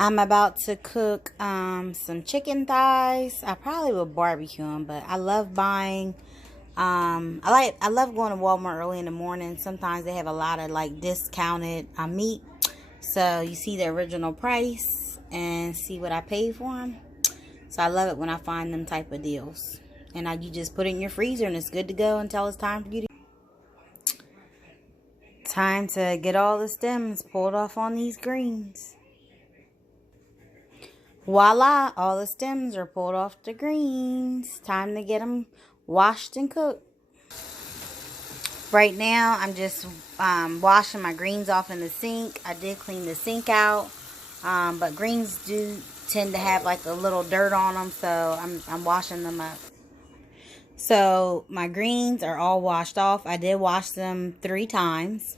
I'm about to cook some chicken thighs. I probably will barbecue them, but I love buying. I love going to Walmart early in the morning. Sometimes they have a lot of like discounted meat, so you see the original price and see what I paid for them. So I love it when I find them type of deals. And you just put it in your freezer and it's good to go until it's time for you to get all the stems pulled off on these greens. Voila, all the stems are pulled off the greens. Time to get them washed and cooked. Right now, I'm just washing my greens off in the sink. I did clean the sink out, but greens do tend to have like a little dirt on them, so I'm washing them up. So my greens are all washed off. I did wash them 3 times.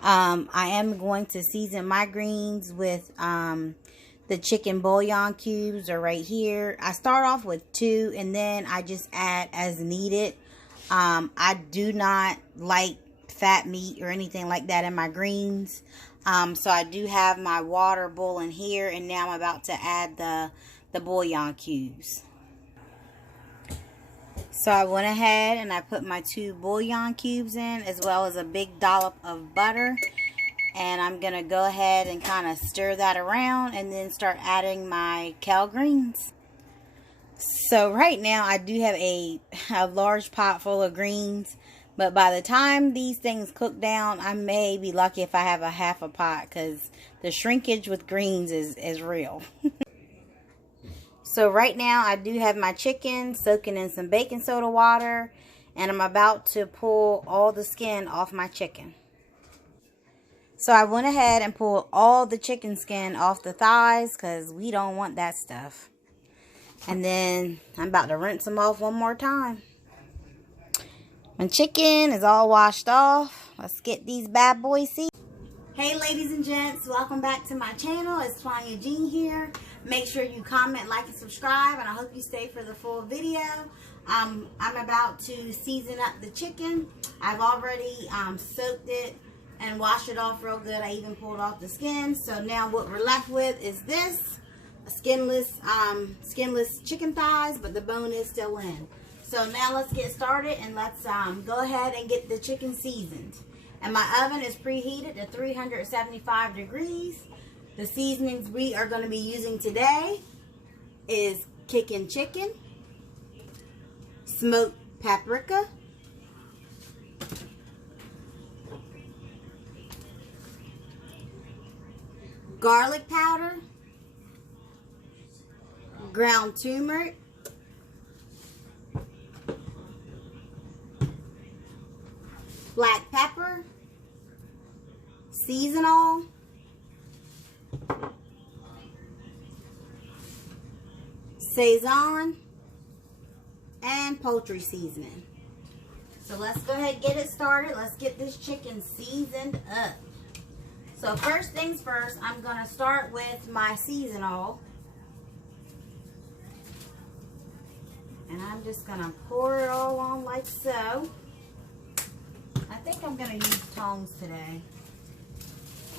I am going to season my greens with the chicken bouillon cubes are right here. I start off with 2 and then I just add as needed. I do not like fat meat or anything like that in my greens. So I do have my water boiling here, and now I'm about to add the bouillon cubes. So I went ahead and I put my 2 bouillon cubes in, as well as a big dollop of butter. And I'm going to go ahead and kind of stir that around and then start adding my kale greens. So right now I do have a large pot full of greens. But by the time these things cook down, I may be lucky if I have a half a pot, because the shrinkage with greens is real. So right now I do have my chicken soaking in some baking soda water. And I'm about to pull all the skin off my chicken. So I went ahead and pulled all the chicken skin off the thighs, because we don't want that stuff. And then I'm about to rinse them off one more time. My chicken is all washed off. Let's get these bad boys seasoned. Hey ladies and gents, welcome back to my channel. It's Tanya Jean here. Make sure you comment, like, and subscribe, and I hope you stay for the full video. I'm about to season up the chicken. I've already soaked it and washed it off real good. I even pulled off the skin. So now what we're left with is this skinless chicken thighs, but the bone is still in. So now let's get started, and let's go ahead and get the chicken seasoned. And my oven is preheated to 375 degrees. The seasonings we are going to be using today is kicking chicken, smoked paprika, garlic powder, ground turmeric, black pepper, seasonal, Sazon, and poultry seasoning. So let's go ahead and get it started. Let's get this chicken seasoned up. So first things first, I'm going to start with my seasonal. And I'm just going to pour it all on like so. I think I'm going to use tongs today.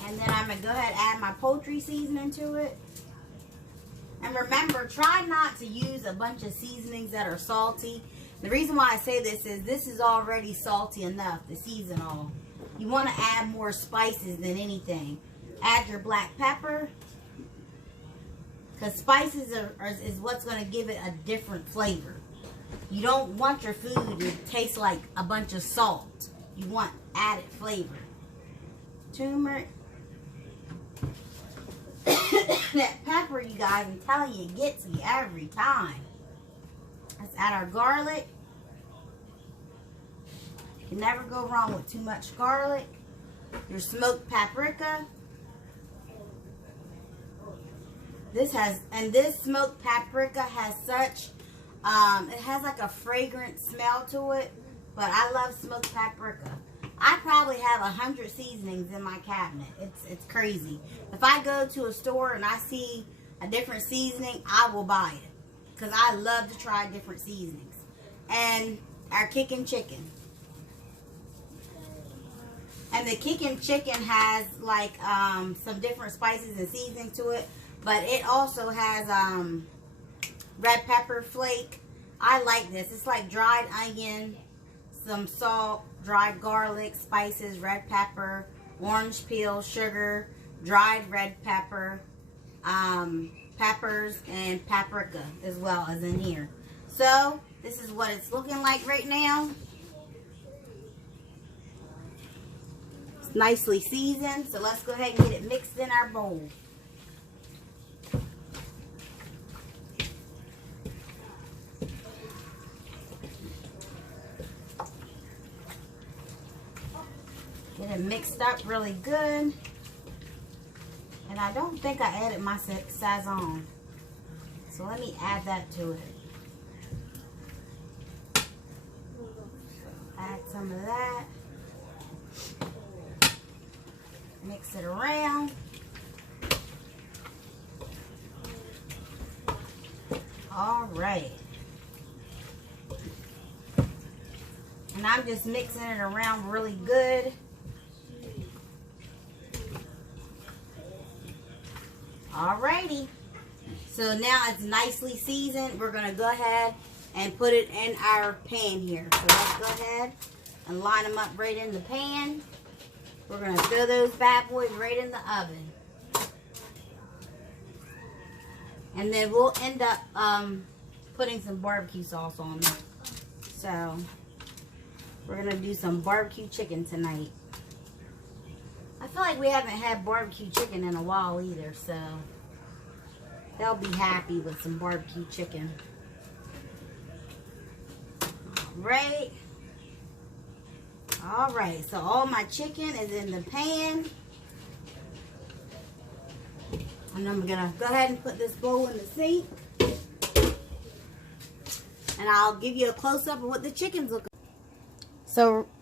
And then I'm going to go ahead and add my poultry seasoning to it. And remember, try not to use a bunch of seasonings that are salty. The reason why I say this is already salty enough, the seasonal. You want to add more spices than anything. Add your black pepper, because spices is what's going to give it a different flavor. You don't want your food to taste like a bunch of salt. You want added flavor. Turmeric. That pepper, you guys, I'm telling you, it gets me every time. Let's add our garlic. You can never go wrong with too much garlic. Your smoked paprika. This smoked paprika has such, it has like a fragrant smell to it, but I love smoked paprika. I probably have 100 seasonings in my cabinet. It's crazy. If I go to a store and I see a different seasoning, I will buy it, because I love to try different seasonings. And our kicking chicken. And the kicking chicken has like some different spices and seasoning to it, but it also has red pepper flake. I like this. It's like dried onion, some salt, dried garlic, spices, red pepper, orange peel, sugar, dried red pepper, peppers, and paprika as well as in here. So this is what it's looking like right now. It's nicely seasoned, so let's go ahead and get it mixed in our bowl. Get it mixed up really good. And I don't think I added my Sazon. So let me add that to it. Add some of that. Mix it around. All right. And I'm just mixing it around really good. Alrighty. So now it's nicely seasoned. We're going to go ahead and put it in our pan here. So let's go ahead and line them up right in the pan. We're going to throw those bad boys right in the oven. And then we'll end up putting some barbecue sauce on them. So we're going to do some barbecue chicken tonight. I feel like we haven't had barbecue chicken in a while either, so they'll be happy with some barbecue chicken. Alright. Alright, so all my chicken is in the pan. And I'm going to go ahead and put this bowl in the sink. And I'll give you a close-up of what the chicken's looking like.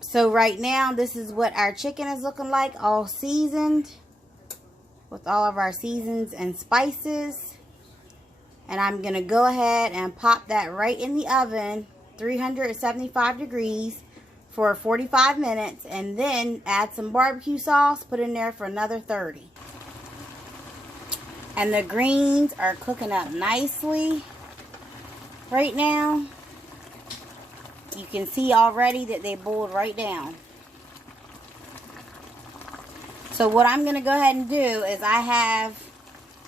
So right now, this is what our chicken is looking like, all seasoned with all of our seasons and spices. And I'm going to go ahead and pop that right in the oven, 375 degrees for 45 minutes. And then add some barbecue sauce, put in there for another 30. And the greens are cooking up nicely right now. You can see already that they boiled right down. So what I'm going to go ahead and do is I have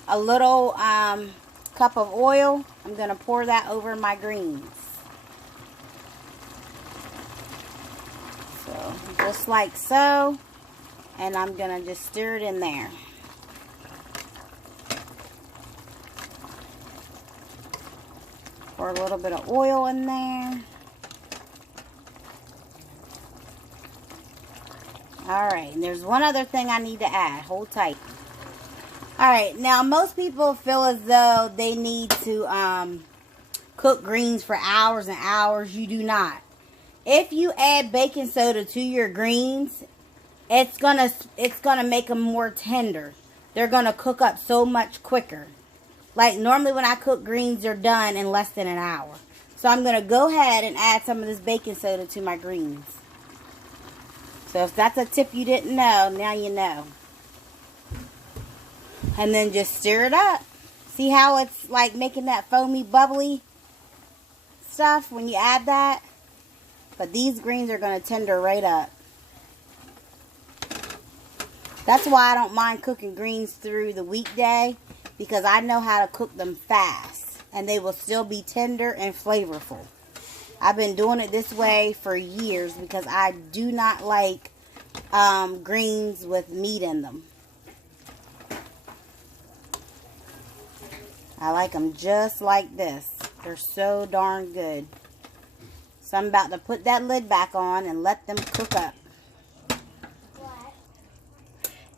a little cup of oil. I'm going to pour that over my greens. So just like so. And I'm going to just stir it in there. Pour a little bit of oil in there. Alright, and there's one other thing I need to add. Hold tight. Alright, now most people feel as though they need to cook greens for hours and hours. You do not. If you add baking soda to your greens, it's gonna make them more tender. They're gonna cook up so much quicker. Like normally when I cook greens, they're done in less than an hour. So I'm gonna go ahead and add some of this baking soda to my greens. So if that's a tip you didn't know, now you know. And then just stir it up. See how it's like making that foamy, bubbly stuff when you add that? But these greens are going to tender right up. That's why I don't mind cooking greens through the weekday, because I know how to cook them fast. And they will still be tender and flavorful. I've been doing it this way for years because I do not like greens with meat in them. I like them just like this. They're so darn good. So I'm about to put that lid back on and let them cook up. What?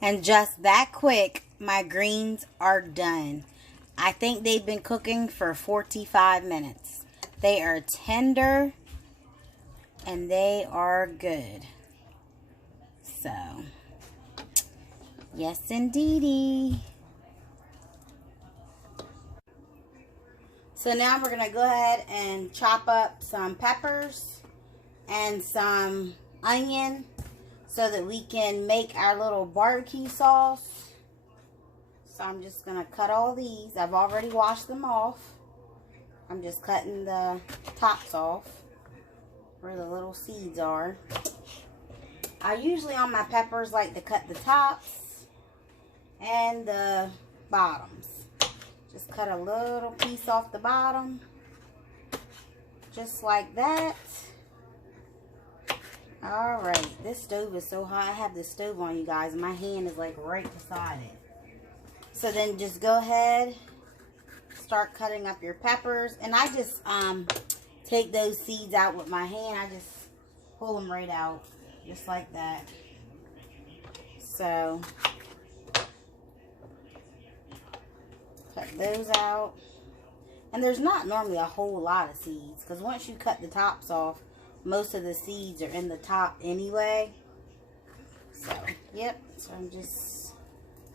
And just that quick, my greens are done. I think they've been cooking for 45 minutes. They are tender and they are good. So, yes indeedy. So now we're going to go ahead and chop up some peppers and some onion. so that we can make our little barbecue sauce. So I'm just going to cut all these. I've already washed them off. I'm just cutting the tops off where the little seeds are. I usually on my peppers like to cut the tops and the bottoms. Just cut a little piece off the bottom. Just like that. Alright, this stove is so hot. I have this stove on, you guys, and my hand is like right beside it. So then just go ahead, start cutting up your peppers. And I just take those seeds out with my hand. I just pull them right out, just like that. So, cut those out. And there's not normally a whole lot of seeds, because once you cut the tops off, most of the seeds are in the top anyway. So, yep. So I'm just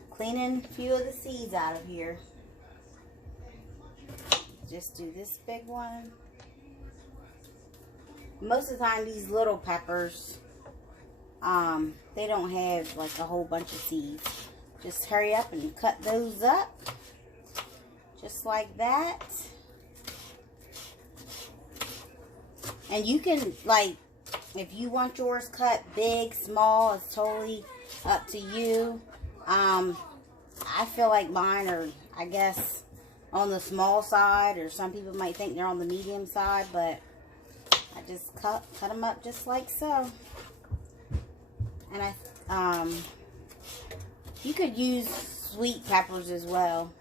cleaning a few of the seeds out of here. Just do this big one. Most of the time these little peppers, they don't have like a whole bunch of seeds. Just hurry up and cut those up. Just like that. And you can, like, if you want yours cut big, small, it's totally up to you. I feel like mine are, I guess, on the small side, or some people might think they're on the medium side, but I just cut them up just like so. And you could use sweet peppers as well.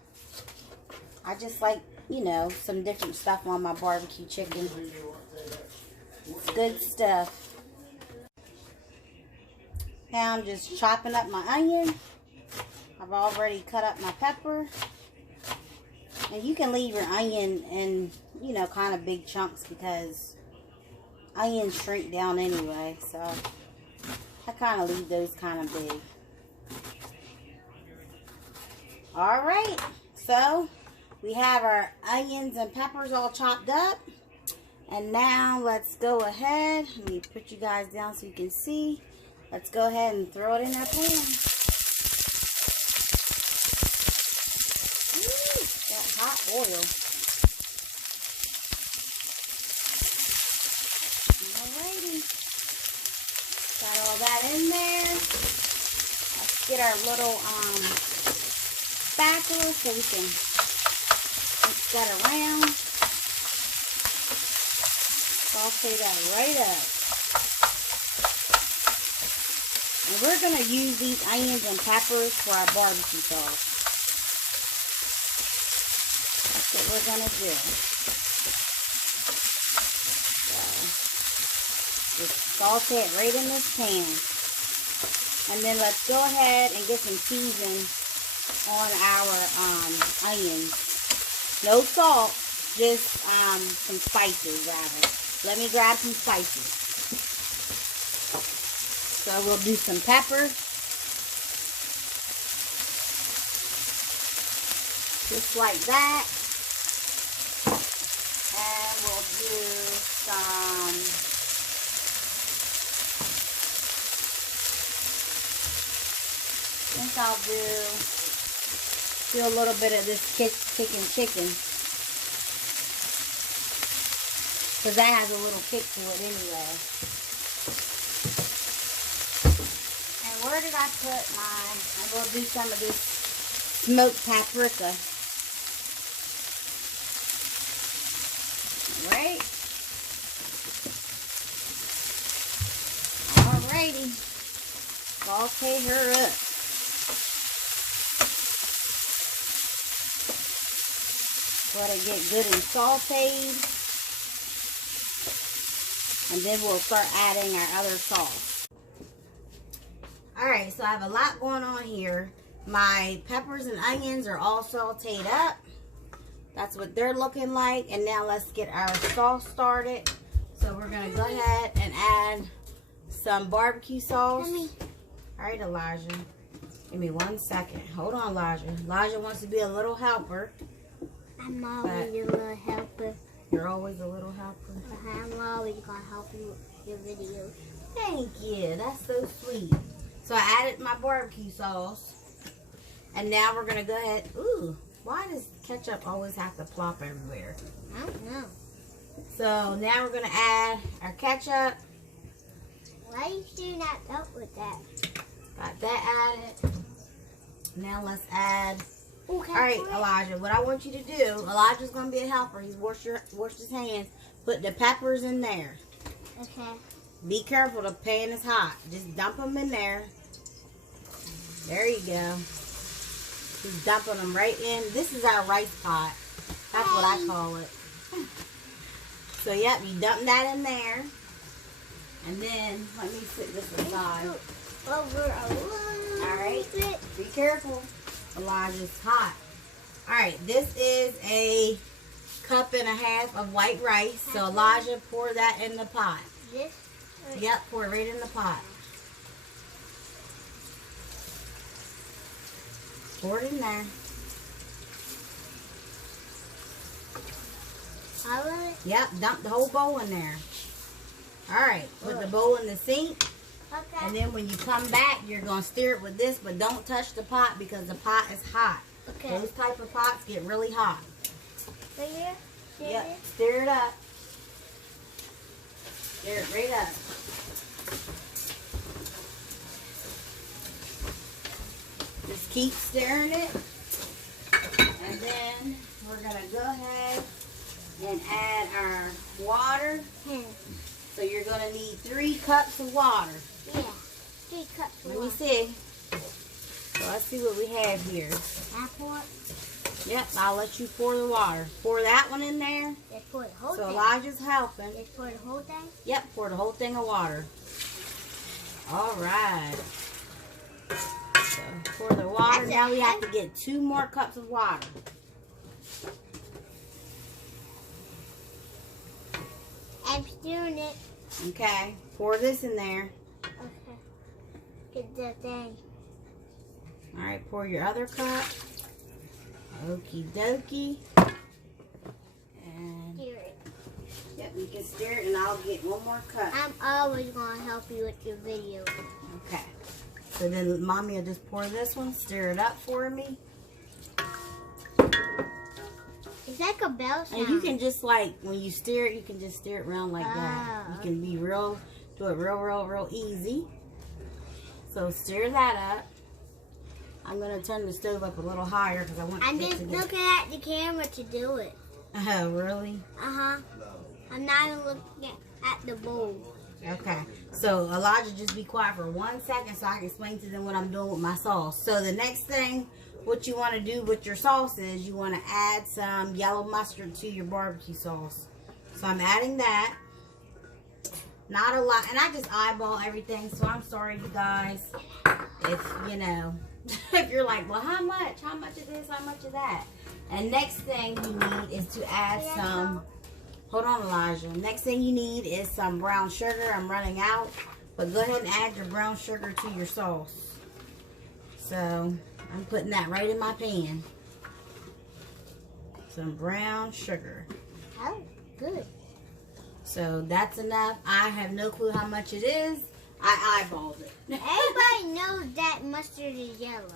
I just like, you know, some different stuff on my barbecue chicken. It's good stuff. Now I'm just chopping up my onion. I've already cut up my pepper. And you can leave your onion in, you know, kind of big chunks, because onions shrink down anyway. So I kind of leave those kind of big. Alright, so we have our onions and peppers all chopped up. And now let's go ahead. Let me put you guys down so you can see. Let's go ahead and throw it in our pan. Woo, that hot oil. Alrighty. Got all that in there. Let's get our little spatula so we can mix that around. Saute that right up. And we're going to use these onions and peppers for our barbecue sauce. That's what we're going to do. So, just saute it right in this pan. And then let's go ahead and get some seasoning on our onions. No salt, just some spices rather. Let me grab some spices. So we'll do some pepper. Just like that. And we'll do some I think I'll do a little bit of this chicken. Because that has a little kick to it anyway. And where did I put I'm going to do some of this smoked paprika. Alright. Alrighty. Saute her up. Let it get good and sauteed. And then we'll start adding our other sauce. Alright, so I have a lot going on here. My peppers and onions are all sauteed up. That's what they're looking like. And now let's get our sauce started. So we're going to go ahead and add some barbecue sauce. Alright, Elijah. Give me 1 second. Hold on, Elijah. Elijah wants to be a little helper. I'm always a little helper. You're always a little helper. I'm always going to help you with your videos. Thank you. That's so sweet. So I added my barbecue sauce. And now we're going to go ahead. Ooh, why does ketchup always have to plop everywhere? I don't know. So now we're going to add our ketchup. Why are you doing that belt with that? Got that added. Now let's add. Okay. All right, Elijah, what I want you to do, Elijah's going to be a helper. He's washed his hands. Put the peppers in there. Okay. Be careful, the pan is hot. Just dump them in there. There you go. He's dumping them right in. This is our rice pot. That's what I call it. So, yep, you dump that in there. And then, let me sit this aside. Over a little Alright, bit. be careful. Elijah's hot. Alright, this is a 1.5 cups of white rice. So, Elijah, pour that in the pot. This? Yep, pour it right in the pot. Pour it in there. All of it? Yep, dump the whole bowl in there. Alright, put the bowl in the sink. Okay. And then when you come back, you're going to stir it with this, but don't touch the pot because the pot is hot. Okay. Those type of pots get really hot. Right here? Yep, stir it up. Stir it right up. Just keep stirring it. And then we're going to go ahead and add our water. So you're going to need 3 cups of water. Yeah. 3 cups of Let water. me see. So let's see what we have here. Apple. Yep, I'll let you pour the water. Pour that one in there. Just pour the whole So thing. Elijah's helping. Just pour the whole thing? Yep, pour the whole thing of water. All right. So pour the water. That's Now we have heavy. to get 2 more cups of water. I'm stirring it. Okay, pour this in there. Okay. Get the thing. All right, pour your other cup. Okie dokie. And Stir it. yep, you can stir it, and I'll get 1 more cup. I'm always going to help you with your video. Okay. So then Mommy will just pour this one, stir it up for me. It's like a bell sound. And you can just like, when you stir it, you can just stir it around like that. Oh. You can be do it real easy. So stir that up. I'm going to turn the stove up a little higher because I want I'm it just to get... looking at the camera to do it. Oh, really? Uh-huh. I'm not even looking at the bowl. Okay. So Elijah, just be quiet for 1 second so I can explain to them what I'm doing with my sauce. So the next thing, what you want to do with your sauce is you want to add some yellow mustard to your barbecue sauce. So I'm adding that. Not a lot. And I just eyeball everything. So I'm sorry, you guys. If, you know, if you're like, well, how much? How much of this? How much of that? And next thing you need is to add some... Hold on, Elijah. Next thing you need is some brown sugar. I'm running out. But go ahead and add your brown sugar to your sauce. So, I'm putting that right in my pan. Some brown sugar. Oh, good. So, that's enough. I have no clue how much it is. I eyeballed it. Everybody knows that mustard is yellow.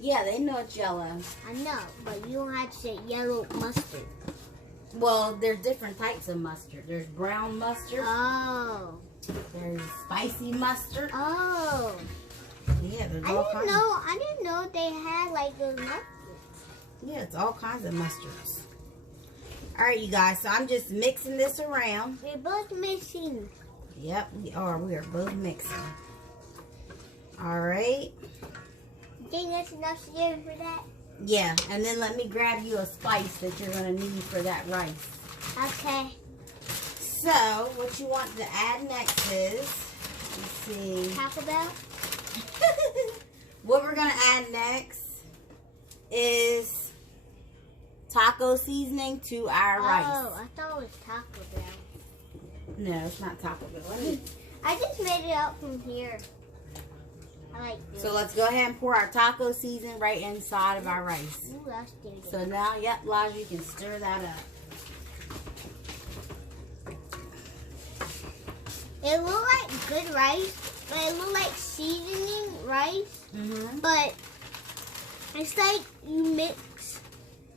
Yeah, they know it's yellow. I know, but you don't have to say yellow mustard. Well, there's different types of mustard. There's brown mustard. Oh. There's spicy mustard. Oh. Yeah, there's I all didn't kinds. know. I didn't know they had like those mustards. Yeah, it's all kinds of mustards. All right, you guys. So I'm just mixing this around. We're both missing. Yep, we are. We are both mixing. All right. You think that's enough sugar for that? Yeah, and then let me grab you a spice that you're going to need for that rice. Okay. So, what you want to add next is, let's see. Taco Bell? What we're going to add next is taco seasoning to our rice. Oh, I thought it was Taco Bell. No, it's not Taco Bell. Let me- I just made it out from here. I like this. So let's go ahead and pour our taco seasoning right inside of our rice. Ooh, that's good. So now, yep, Elijah, you can stir that up. It looked like good rice, but it looked like seasoning rice. But it's like you mix.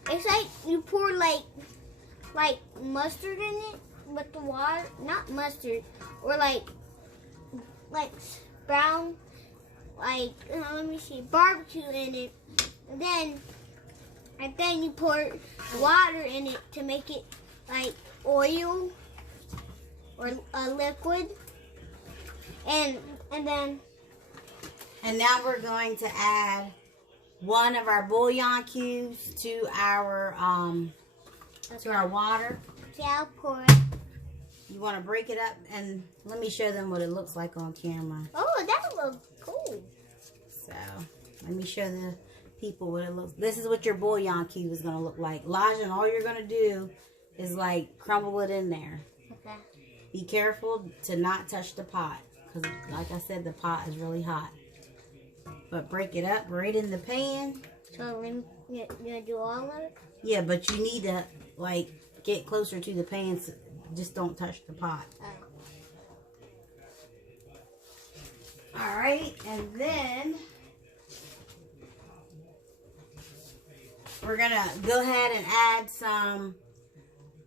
It's like you pour like mustard in it with the water, not mustard, or like brown, let me see, barbecue in it, and then you pour water in it to make it like oil or a liquid, and now we're going to add one of our bouillon cubes to our water. See, I'll pour it. You want to break it up, and let me show them what it looks like on camera. Oh, that looks cool. So let me show the people what it looks. This is what your bouillon cube is going to look like. Elijah, and all you're going to do is like crumble it in there. Okay. Be careful to not touch the pot, because like I said, the pot is really hot. But break it up right in the pan. So we're gonna do all of it? Yeah, but you need to like get closer to the pan. So just don't touch the pot. All right, and then we're gonna go ahead and add some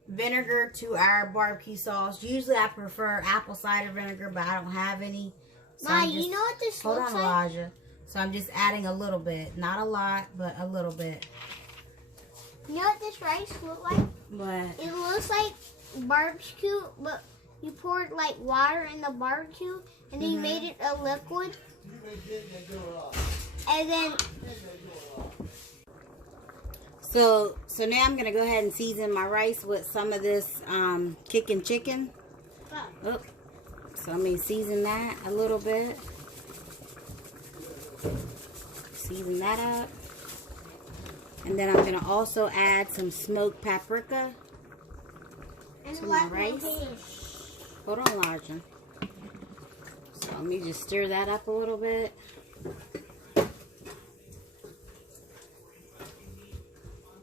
vinegar to our barbecue sauce. Usually I prefer apple cider vinegar, but I don't have any. So Ma, you know what this looks like? Hold on, Elijah. So I'm just adding a little bit. Not a lot, but a little bit. You know what this rice looks like? What? It looks like barbecue, but you poured like water in the barbecue, and then you made it a liquid. And then... So now I'm going to go ahead and season my rice with some of this kicking chicken. Oh. So let me season that a little bit. Season that up. And then I'm going to also add some smoked paprika to my rice. Hold on, Elijah. So let me just stir that up a little bit.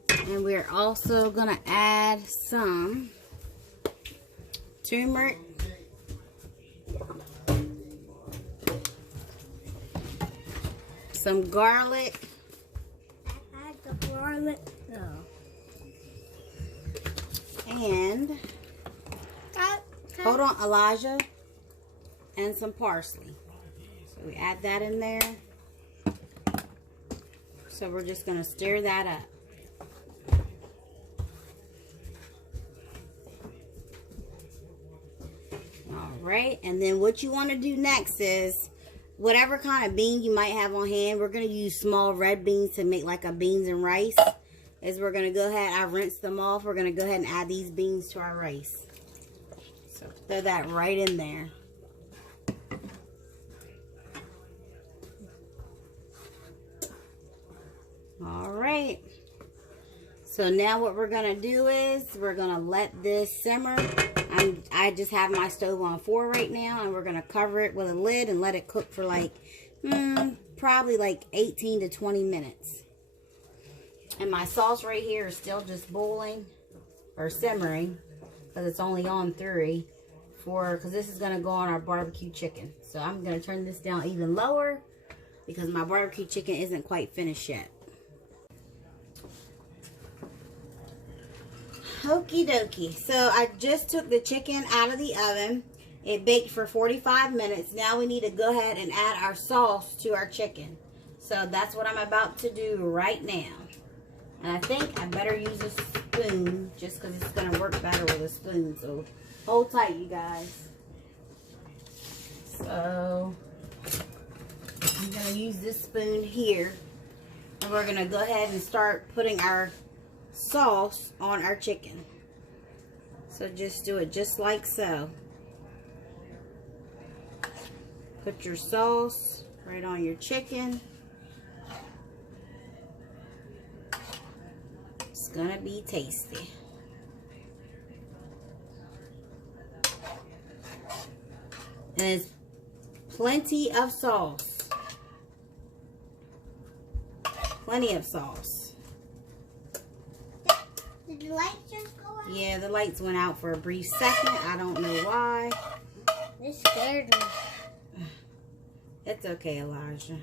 And we're also going to add some turmeric. Some garlic. Add the garlic. And hold on, Elijah. And some parsley. So we add that in there. So we're just going to stir that up. Alright, and then what you want to do next is whatever kind of bean you might have on hand, we're going to use small red beans to make like a beans and rice. Is we're going to go ahead, I rinsed them off, we're going to go ahead and add these beans to our rice. So throw that right in there. Alright. So now what we're going to do is we're going to let this simmer. I just have my stove on 4 right now, and we're going to cover it with a lid and let it cook for like, probably like 18 to 20 minutes. And my sauce right here is still just boiling or simmering because it's only on 3 because this is going to go on our barbecue chicken. So I'm going to turn this down even lower because my barbecue chicken isn't quite finished yet. Okie dokie. So I just took the chicken out of the oven. It baked for 45 minutes. Now we need to go ahead and add our sauce to our chicken. So that's what I'm about to do right now. And I think I better use a spoon just because it's going to work better with a spoon. So hold tight, you guys. So I'm going to use this spoon here. And we're going to go ahead and start putting our sauce on our chicken. So just do it just like so. Put your sauce right on your chicken. It's gonna be tasty. And it's plenty of sauce. Plenty of sauce. Did the lights just go out? Yeah, the lights went out for a brief second. I don't know why. This scared me. It's okay, Elijah.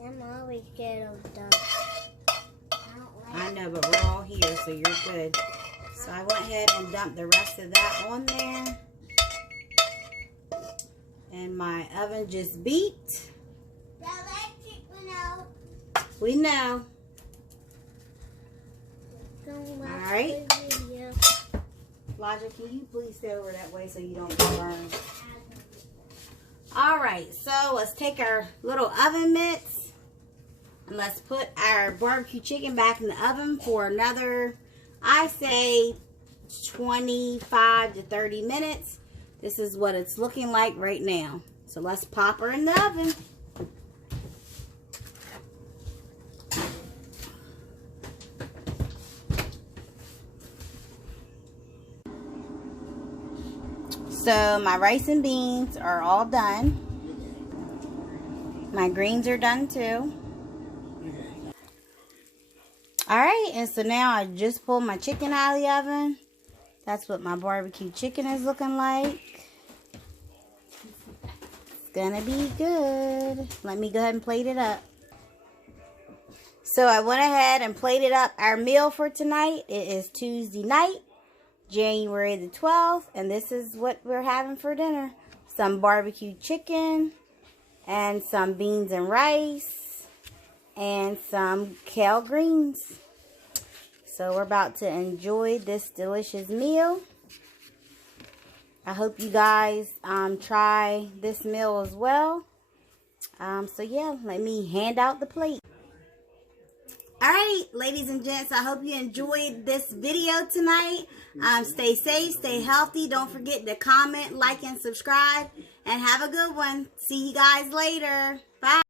I'm always scared of ducks. I know, but we're all here, so you're good. So I went ahead and dumped the rest of that on there. And my oven just beeped. The electric went out. We know. Alright. Elijah, can you please stay over that way so you don't get burned? Alright, so let's take our little oven mitts and let's put our barbecue chicken back in the oven for another, I say, 25 to 30 minutes. This is what it's looking like right now. So let's pop her in the oven. So my rice and beans are all done. My greens are done too. Alright, and so now I just pulled my chicken out of the oven. That's what my barbecue chicken is looking like. It's gonna be good. Let me go ahead and plate it up. So I went ahead and plated up our meal for tonight. It is Tuesday night, January the 12th, and this is what we're having for dinner. Some barbecue chicken, and some beans and rice, and some kale greens. So we're about to enjoy this delicious meal. I hope you guys try this meal as well. So yeah, let me hand out the plate. Alright, ladies and gents, I hope you enjoyed this video tonight. Stay safe, stay healthy. Don't forget to comment, like, and subscribe. And have a good one. See you guys later. Bye.